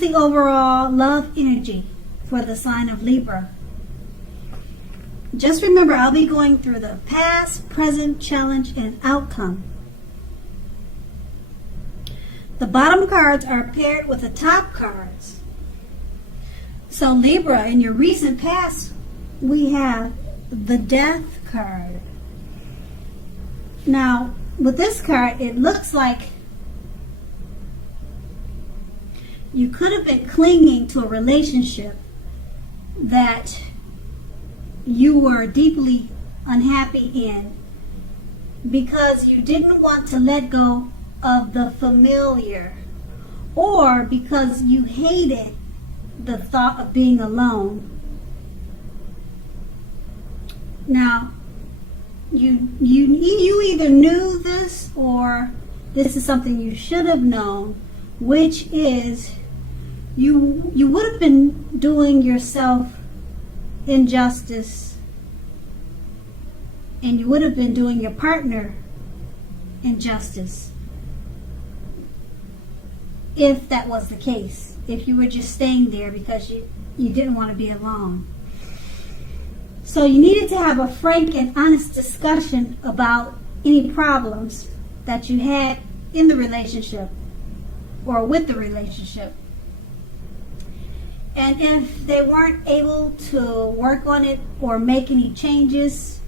is the overall love energy for the sign of Libra. Just remember, I'll be going through the past, present, challenge, and outcome. The bottom cards are paired with the top cards. So Libra, in your recent past, we have the Death card. Now, with this card, it looks like you could have been clinging to a relationship that you were deeply unhappy in because you didn't want to let go of the familiar, or because you hated the thought of being alone. Now, you either knew this, or this is something you should have known, which is you would have been doing yourself injustice, and you would have been doing your partner injustice if that was the case, if you were just staying there because you didn't want to be alone. So you needed to have a frank and honest discussion about any problems that you had in the relationship or with the relationship. And if they weren't able to work on it or make any changes,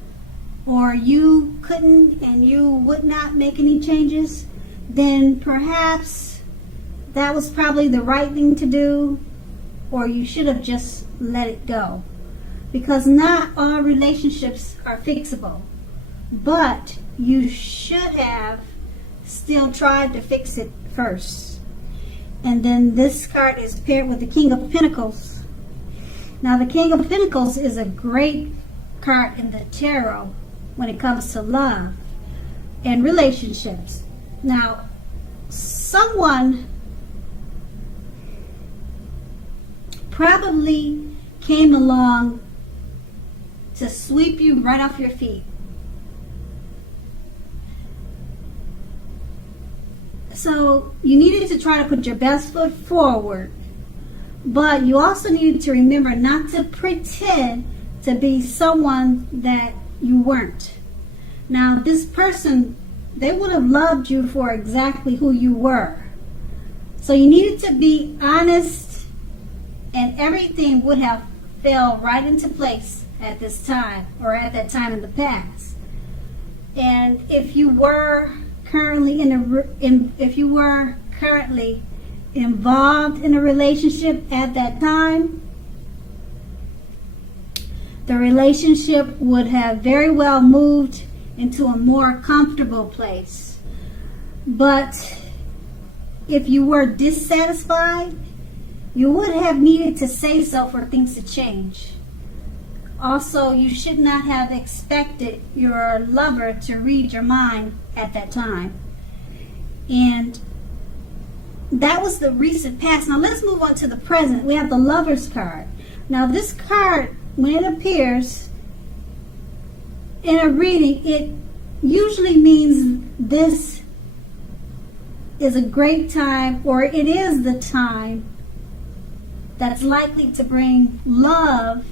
or you couldn't and you would not make any changes, then perhaps that was probably the right thing to do, or you should have just let it go. Because not all relationships are fixable, but you should have still tried to fix it first. And then this card is paired with the King of Pentacles. Now the King of Pentacles is a great card in the tarot when it comes to love and relationships. Now, someone probably came along to sweep you right off your feet. So you needed to try to put your best foot forward, but you also needed to remember not to pretend to be someone that you weren't. Now, this person, they would have loved you for exactly who you were. So you needed to be honest, and everything would have fell right into place at this time, or at that time in the past. And if you were currently involved in a relationship at that time, the relationship would have very well moved into a more comfortable place. But if you were dissatisfied, you would have needed to say so for things to change. Also, you should not have expected your lover to read your mind at that time. And that was the recent past. Now let's move on to the present. We have the Lover's card. Now this card, when it appears in a reading, it usually means this is a great time, or it is the time that's likely to bring love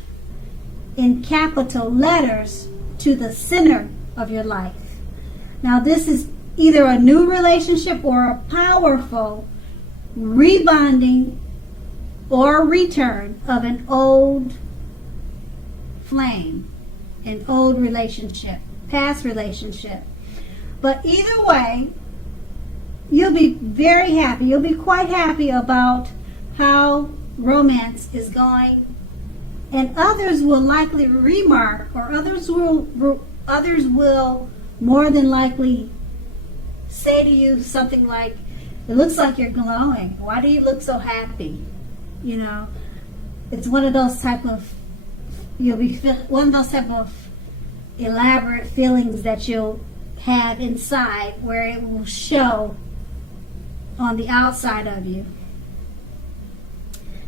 in capital letters to the center of your life. Now this is either a new relationship or a powerful rebonding or return of an old flame, an old relationship, past relationship. But either way, you'll be very happy. You'll be quite happy about how romance is going, and others will likely remark, or others will more than likely say to you something like, "It looks like you're glowing. Why do you look so happy?" You know, it's one of those type of elaborate feelings that you'll have inside, where it will show on the outside of you.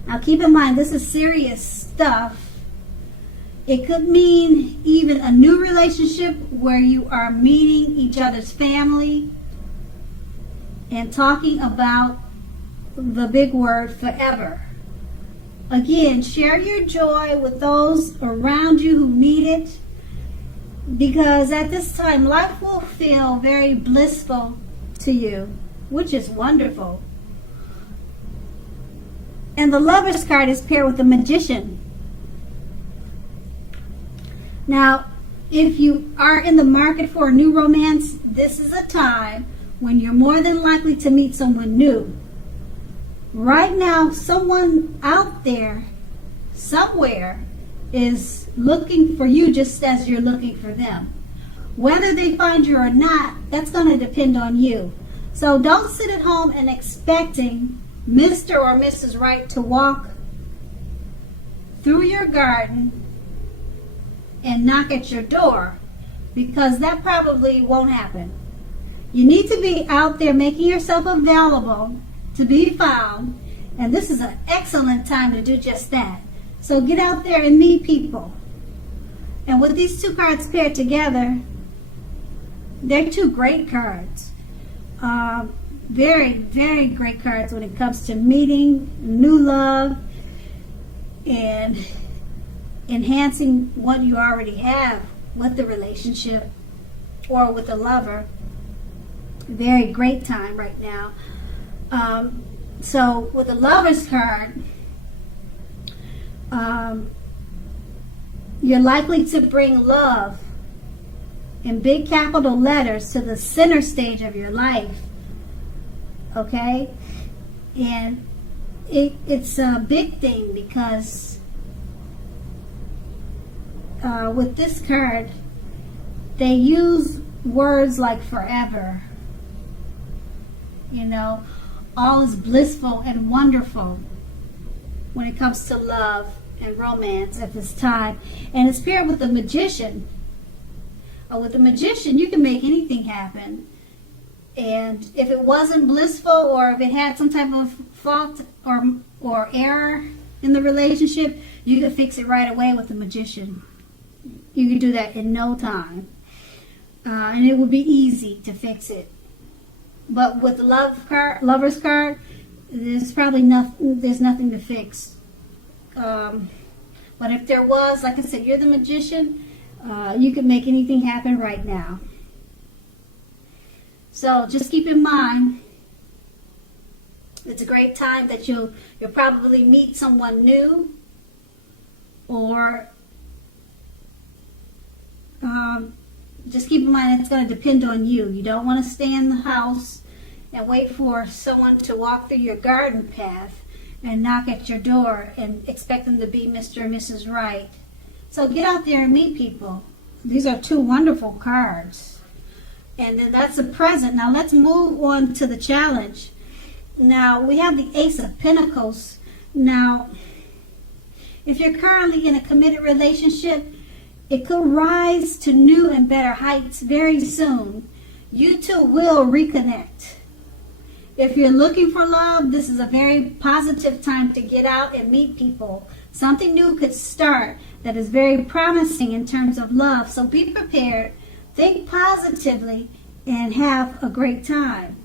Now keep in mind, this is serious stuff. It could mean even a new relationship where you are meeting each other's family and talking about the big word forever. Again, share your joy with those around you who need it, because at this time life will feel very blissful to you, which is wonderful. And the Lover's card is paired with the Magician. Now, if you are in the market for a new romance, this is a time when you're more than likely to meet someone new. Right now, someone out there, somewhere, is looking for you just as you're looking for them. Whether they find you or not, that's going to depend on you. So don't sit at home and expecting Mr. or Mrs. Right to walk through your garden and knock at your door, because that probably won't happen. You need to be out there making yourself available to be found, and this is an excellent time to do just that. So get out there and meet people. And with these two cards paired together, they're two great cards. Very, very great cards when it comes to meeting new love and enhancing what you already have with the relationship or with the lover. Very great time right now. So with the Lover's card, you're likely to bring love in big capital letters to the center stage of your life. Okay? And it's a big thing because with this card, they use words like forever. You know, all is blissful and wonderful when it comes to love and romance at this time. And it's paired with the Magician. With the Magician, you can make anything happen. And if it wasn't blissful, or if it had some type of fault or error in the relationship, you can fix it right away with the Magician. You can do that in no time. And it would be easy to fix it. But with the Lover's card, there's probably there's nothing to fix. But if there was, like I said, you're the Magician, you can make anything happen right now. So just keep in mind, it's a great time that you'll probably meet someone new, or just keep in mind it's going to depend on you. You don't want to stay in the house and wait for someone to walk through your garden path and knock at your door and expect them to be Mr. and Mrs. Right. So get out there and meet people. These are two wonderful cards. And then that's a present. Now let's move on to the challenge. Now we have the Ace of Pentacles. Now, if you're currently in a committed relationship, it could rise to new and better heights very soon. You two will reconnect. If you're looking for love, this is a very positive time to get out and meet people. Something new could start that is very promising in terms of love. So be prepared, think positively, and have a great time.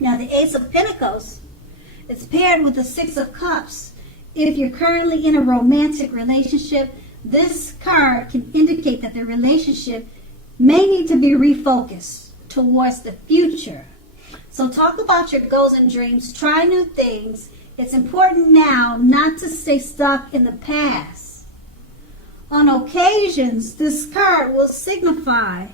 Now the Ace of Pentacles is paired with the Six of Cups. If you're currently in a romantic relationship, this card can indicate that the relationship may need to be refocused towards the future. So talk about your goals and dreams. Try new things. It's important now not to stay stuck in the past. On occasions, this card will signify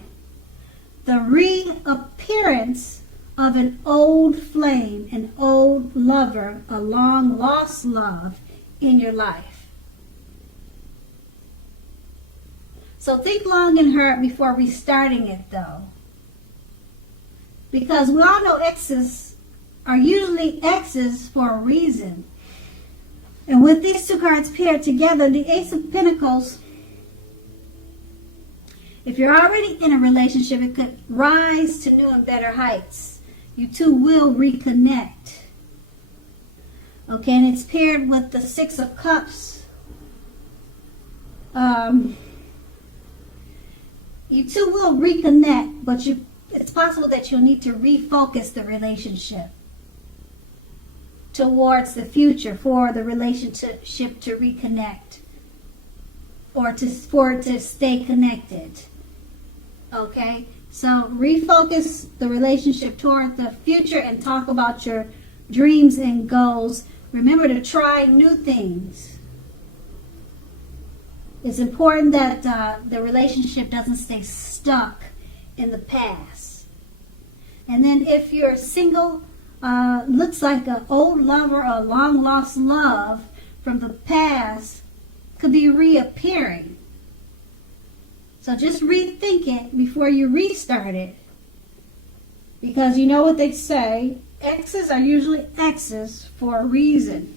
the reappearance of an old flame, an old lover, a long lost love in your life. So think long and hard before restarting it, though. Because we all know exes are usually exes for a reason. And with these two cards paired together, the Ace of Pentacles, if you're already in a relationship, it could rise to new and better heights. You two will reconnect. Okay, and it's paired with the Six of Cups. You two will reconnect, but it's possible that you'll need to refocus the relationship. towards the future for the relationship to reconnect or for it to stay connected. Okay? So refocus the relationship toward the future and talk about your dreams and goals. Remember to try new things. It's important that the relationship doesn't stay stuck in the past. And then if you're single, looks like an old lover or long lost love from the past could be reappearing. So just rethink it before you restart it. Because you know what they say, exes are usually exes for a reason.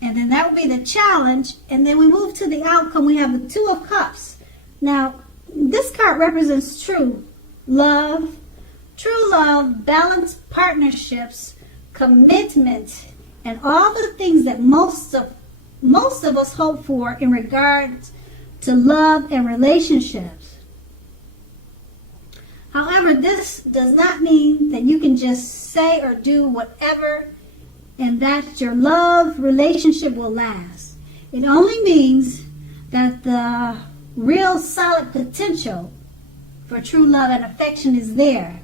And then that will be the challenge. And then we move to the outcome. We have the Two of Cups. Now, this card represents true love, balanced partnerships, commitment, and all the things that most of us hope for in regards to love and relationships. However, this does not mean that you can just say or do whatever and that your love relationship will last. It only means that the real solid potential for true love and affection is there.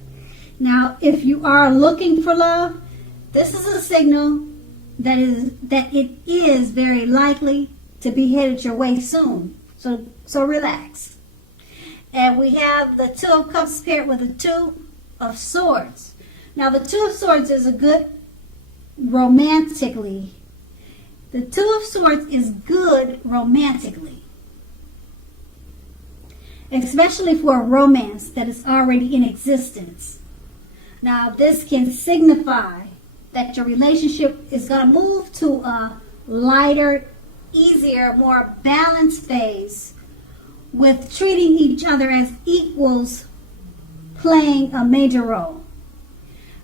Now, if you are looking for love, this is a signal that it is very likely to be headed your way soon. So relax. And we have the Two of Cups paired with the Two of Swords. Now, the Two of Swords is a good romantically. The Two of Swords is good romantically, especially for a romance that is already in existence. Now, this can signify that your relationship is going to move to a lighter, easier, more balanced phase with treating each other as equals playing a major role.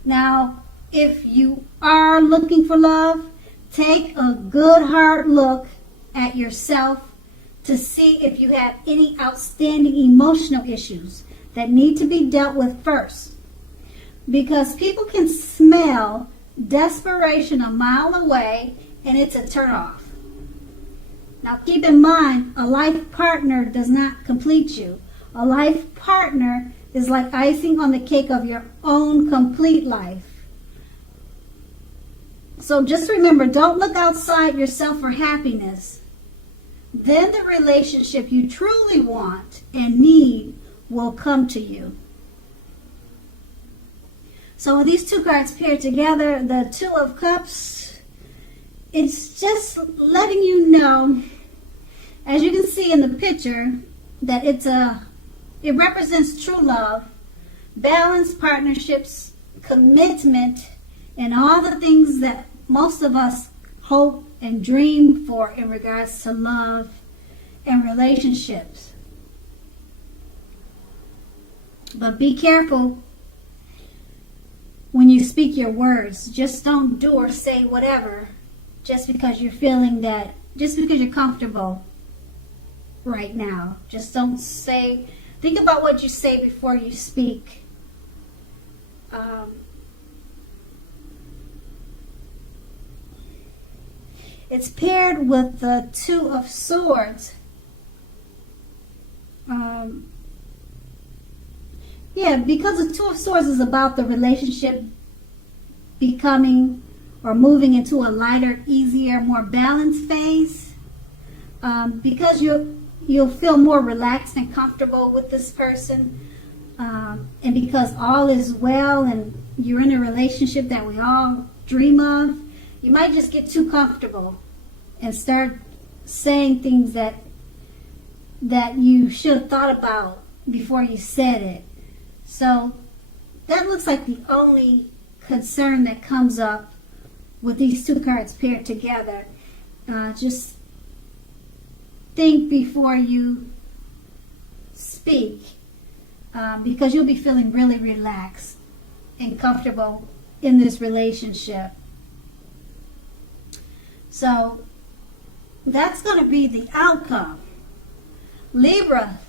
Now, if you are looking for love, take a good hard look at yourself to see if you have any outstanding emotional issues that need to be dealt with first. Because people can smell desperation a mile away and it's a turnoff. Now keep in mind, a life partner does not complete you. A life partner is like icing on the cake of your own complete life. So just remember, don't look outside yourself for happiness. Then the relationship you truly want and need will come to you. So with these two cards paired together, the Two of Cups, it's just letting you know, as you can see in the picture, that it represents true love, balanced partnerships, commitment, and all the things that most of us hope and dream for in regards to love and relationships. But be careful when you speak your words. Just don't do or say whatever just because you're comfortable right now. Just don't say, think about what you say before you speak. It's paired with the Two of Swords. Because the Two of Swords is about the relationship becoming or moving into a lighter, easier, more balanced phase. Because you'll feel more relaxed and comfortable with this person. And because all is well and you're in a relationship that we all dream of, you might just get too comfortable and start saying things that you should have thought about before you said it. So that looks like the only concern that comes up with these two cards paired together. Just think before you speak, because you'll be feeling really relaxed and comfortable in this relationship. So that's going to be the outcome. Libra,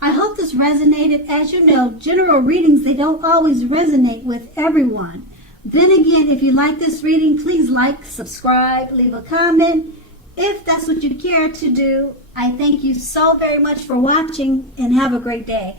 I hope this resonated. As you know, general readings, they don't always resonate with everyone. Then again, if you like this reading, please like, subscribe, leave a comment. If that's what you care to do, I thank you so very much for watching and have a great day.